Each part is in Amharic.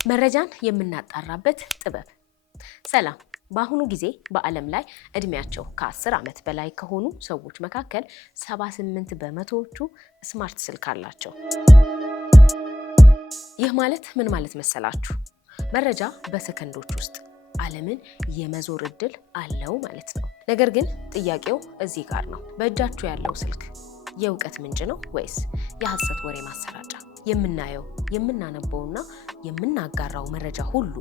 መረጃን የምናጣራበት ጥበብ። ሰላም። በአሁኑ ጊዜ በዓለም ላይ እድሜያቸው ከ10 ዓመት በላይ ከሆኑ ሰዎች መካከል 78 በመቶዎቹ ስማርት ስልክ አላቸው። ይህ ማለት ምን ማለት መሰላችሁ? መረጃ በሰከንዶች ውስጥ ዓለምን የመዞር እድል አለው ማለት ነው። ነገር ግን ጥያቄው እዚህ ጋር ነው። በእጃችሁ ያለው ስልክ የእውቀት ምንጭ ነው ወይስ የሐሰት ወሬ ማሰራጫ? የምናየው የምናነበውና የምናጋራው መረጃ ሁሉ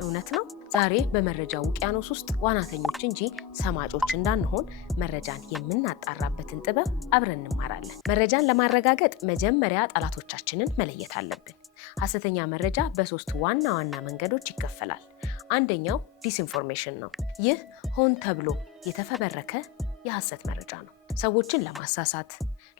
እውነት ነው? ዛሬ በመረጃ ውቅያኖስ ውስጥ ዋናተኞች እንጂ ሰማጮች እንዳንሆን መረጃን የምናጣራበትን ጥበብ አብረን እንማራለን። መረጃን ለማረጋገጥ መጀመሪያ ጠላቶቻችንን መለየት አለብን። ሐሰተኛ መረጃ በሶስት ዋና ዋና መንገዶች ይከፈላል። አንደኛው ዲስኢንፎርሜሽን ነው። ይህ ሆን ተብሎ የተፈበረከ የሐሰት መረጃ ነው። ሰዎችን ለማሳሳት፣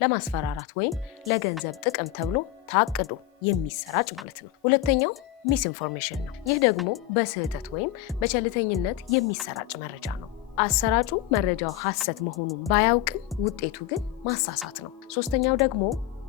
ለማስፈራራት ወይም ለገንዘብ ጥቅም ተብሎ ታቅዶ የሚሰራጭ ማለት ነው። ሁለተኛው ሚስኢንፎርሜሽን ነው። ይህ ደግሞ በስህተት ወይም በቸልተኝነት የሚሰራጭ መረጃ ነው። አሰራጩ መረጃው ሐሰት መሆኑን ባያውቅም ውጤቱ ግን ማሳሳት ነው። ሶስተኛው ደግሞ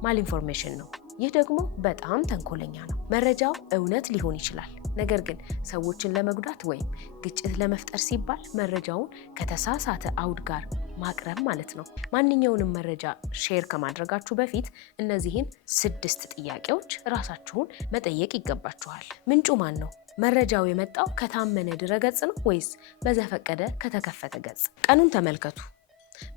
ማልኢንፎርሜሽን ነው። ይህ ደግሞ በጣም ተንኮለኛ ነው። መረጃው እውነት ሊሆን ይችላል፣ ነገር ግን ሰዎችን ለመጉዳት ወይም ግጭት ለመፍጠር ሲባል መረጃውን ከተሳሳተ አውድ ጋር ማቅረብ ማለት ነው። ማንኛውንም መረጃ ሼር ከማድረጋችሁ በፊት እነዚህን 6 ጥያቄዎች ራሳችሁን መጠየቅ ይገባችኋል። ምንጩ ማን ነው? መረጃው የመጣው ከታመነ ድረገጽ ነው ወይስ በዘፈቀደ ከተከፈተ ገጽ? ቀኑን ተመልከቱ።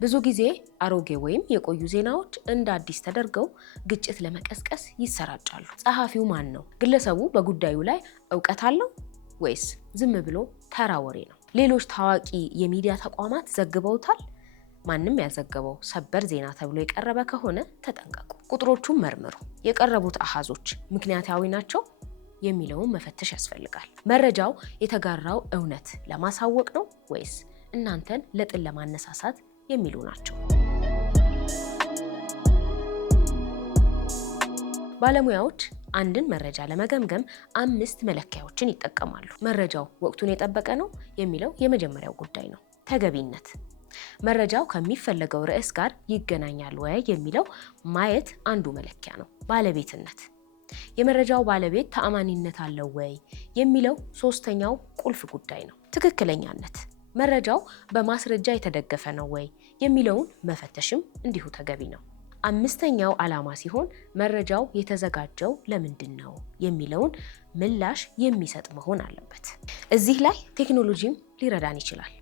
ብዙ ጊዜ አሮጌ ወይም የቆዩ ዜናዎች እንደ አዲስ ተደርገው ግጭት ለመቀስቀስ ይሰራጫሉ። ጸሐፊው ማን ነው? ግለሰቡ በጉዳዩ ላይ እውቀት አለው ወይስ ዝም ብሎ ተራ ወሬ ነው? ሌሎች ታዋቂ የሚዲያ ተቋማት ዘግበውታል? ማንም ያልዘገበው ሰበር ዜና ተብሎ የቀረበ ከሆነ ተጠንቀቁ። ቁጥሮቹን መርምሩ። የቀረቡት አሃዞች ምክንያታዊ ናቸው የሚለውን መፈተሽ ያስፈልጋል። መረጃው የተጋራው እውነት ለማሳወቅ ነው ወይስ እናንተን ለጥል ለማነሳሳት የሚሉ ናቸው። ባለሙያዎች አንድን መረጃ ለመገምገም 5 መለኪያዎችን ይጠቀማሉ። መረጃው ወቅቱን የጠበቀ ነው የሚለው የመጀመሪያው ጉዳይ ነው። ተገቢነት፣ መረጃው ከሚፈለገው ርዕስ ጋር ይገናኛል ወይ የሚለው ማየት አንዱ መለኪያ ነው። ባለቤትነት፣ የመረጃው ባለቤት ተአማኒነት አለው ወይ የሚለው ሶስተኛው ቁልፍ ጉዳይ ነው። ትክክለኛነት፣ መረጃው በማስረጃ የተደገፈ ነው ወይ የሚለውን መፈተሽም እንዲሁ ተገቢ ነው። 5ኛው ዓላማ ሲሆን መረጃው የተዘጋጀው ለምንድን ነው የሚለውን ምላሽ የሚሰጥ መሆን አለበት። እዚህ ላይ ቴክኖሎጂም ሊረዳን ይችላል።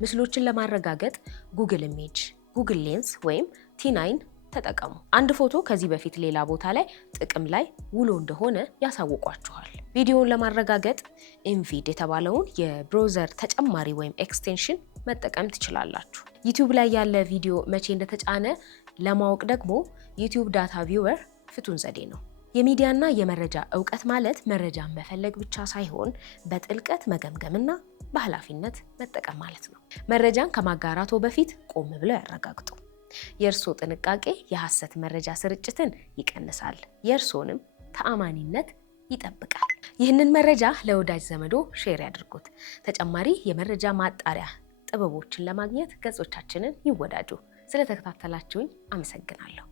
ምስሎችን ለማረጋገጥ ጉግል ኢሜጅ፣ ጉግል ሌንስ ወይም ቲ9 ተጠቀሙ። አንድ ፎቶ ከዚህ በፊት ሌላ ቦታ ላይ ጥቅም ላይ ውሎ እንደሆነ ያሳውቋችኋል። ቪዲዮውን ለማረጋገጥ ኢንቪድ የተባለውን የብሮዘር ተጨማሪ ወይም ኤክስቴንሽን መጠቀም ትችላላችሁ። ዩቲዩብ ላይ ያለ ቪዲዮ መቼ እንደተጫነ ለማወቅ ደግሞ ዩቲዩብ ዳታ ቪወር ፍቱን ዘዴ ነው። የሚዲያና የመረጃ እውቀት ማለት መረጃን መፈለግ ብቻ ሳይሆን በጥልቀት መገምገምና በኃላፊነት መጠቀም ማለት ነው። መረጃን ከማጋራቶ በፊት ቆም ብለው ያረጋግጡ። የእርስዎ ጥንቃቄ የሐሰት መረጃ ስርጭትን ይቀንሳል፣ የእርስዎንም ተአማኒነት ይጠብቃል። ይህንን መረጃ ለወዳጅ ዘመዶ ሼር ያድርጉት። ተጨማሪ የመረጃ ማጣሪያ ጥበቦችን ለማግኘት ገጾቻችንን ይወዳጁ። ስለተከታተላችሁኝ አመሰግናለሁ።